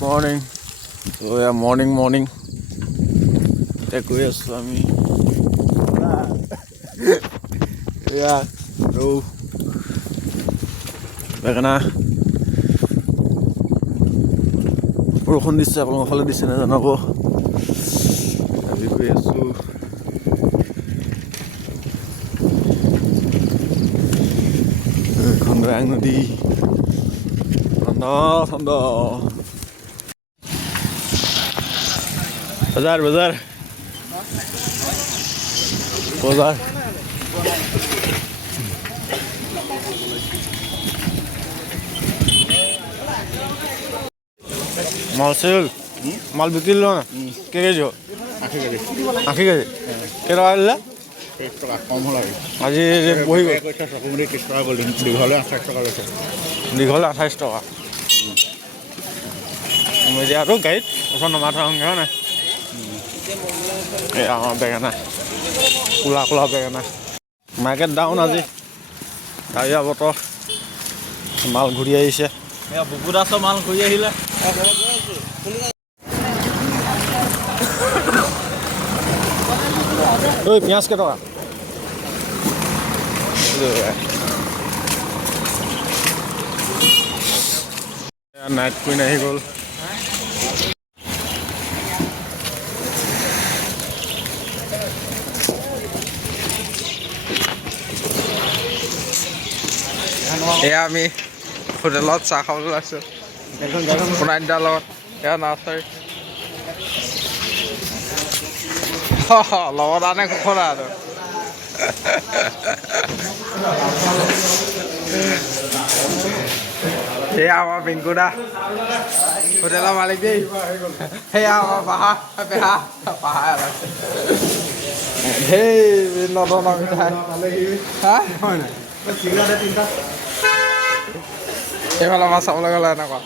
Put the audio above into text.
morning এয়া morning এতিয়া গৈ আছোঁ আমি এয়া ৰৌ বেঙেনা বৰষুণ দিছে আপোনালোকৰ ফালে দিছে নাজানো আকৌ আজি গৈ আছোঁ খন্দৰাং নদী ঠাণ্ডা বজাৰ মাল চেল মাল বিক্ৰী লো না কে কেজি 80 কেজি কেই টকা দিলে 30 টকা কম হ'ল আৰু আজি বহি গ'ল 30 টকা গ'ল দীঘলে 28 টকা লৈছে দীঘলে 28 টকা মই যিহেতু গাড়ীত ওচৰত নমা থোৱা সংখ্যা নাই এই আমাৰ বেঙেনা কোলা বেঙেনা মাৰ্কেট ডাউন আজি ডাৱৰীয়া বতৰ মাল ঘূৰি আহিছে বুকু দাসৰ মাল ঘূৰি আহিলে ঐ পিঁয়াজ কেইটকা নাইট কুইন আহি গ'ল এয়া আমি হোটেলত চাহ খাবলৈ আছোঁ সোণাইদাৰ লগত এয়া নাৰ্চাৰী লগত আনে কুকুৰা আৰু সেয়া আমাৰ পিংকুদা হোটেলৰ মালিক দেই সেয়া আমাৰ পাহাৰ সেই বিভিন্ন ধৰণৰ মিঠাই এইফালে আমাৰ চাবলৈ গ'লে এনেকুৱা